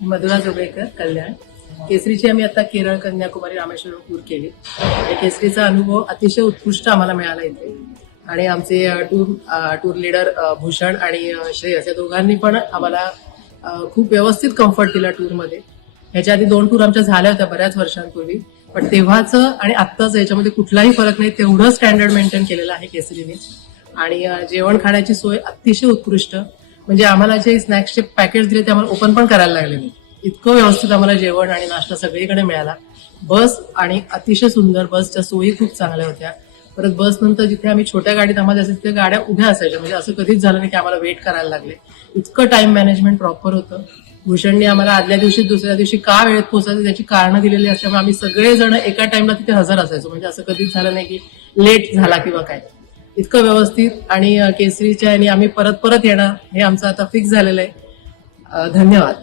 मधुरा जोगळेकर, कल्याण. केसरीची आम्ही आता केरळ, कन्याकुमारी, रामेश्वरम टूर केली आणि केसरीचा अनुभव अतिशय उत्कृष्ट आम्हाला मिळाला इथे. आणि आमचे टूर लीडर भूषण आणि श्रेयस या दोघांनी पण आम्हाला खूप व्यवस्थित कम्फर्ट दिला टूरमध्ये. ह्याच्या आधी 2 टूर आमच्या झाल्या होत्या बऱ्याच वर्षांपूर्वी, पण तेव्हाचं आणि आत्ताचं याच्यामध्ये कुठलाही फरक नाही. तेवढं स्टँडर्ड मेंटेन केलेलं आहे केसरीने. आणि जेवण खाण्याची सोय अतिशय उत्कृष्ट. म्हणजे आम्हाला जे स्नॅक्सचे पॅकेट दिले ते आम्हाला ओपन पण करायला लागले नाही. इतकं व्यवस्थित आम्हाला जेवण आणि नाश्ता सगळीकडे मिळाला. बस आणि अतिशय सुंदर, बसच्या सोयी खूप चांगल्या होत्या. परत बस नंतर जिथे आम्ही छोट्या गाडीत आम्हाला जायचं तिथे गाड्या उभ्या असायच्या. म्हणजे असं कधीच झालं नाही की आम्हाला वेट करायला लागले. इतकं टाइम मॅनेजमेंट प्रॉपर होतं. भूषणने आम्हाला आदल्या दिवशी दुसऱ्या दिवशी का वेळेत पोहोचायचं त्याची कारणं दिलेली असल्यामुळे आम्ही सगळेजण एका टाइमला तिथे हजर असायचो. म्हणजे असं कधीच झालं नाही की लेट झाला किंवा काय. इतकं व्यवस्थित. आणि केसरीच्या आणि आम्ही परत परत येणार हे आमचं आता फिक्स झालेलं आहे. धन्यवाद.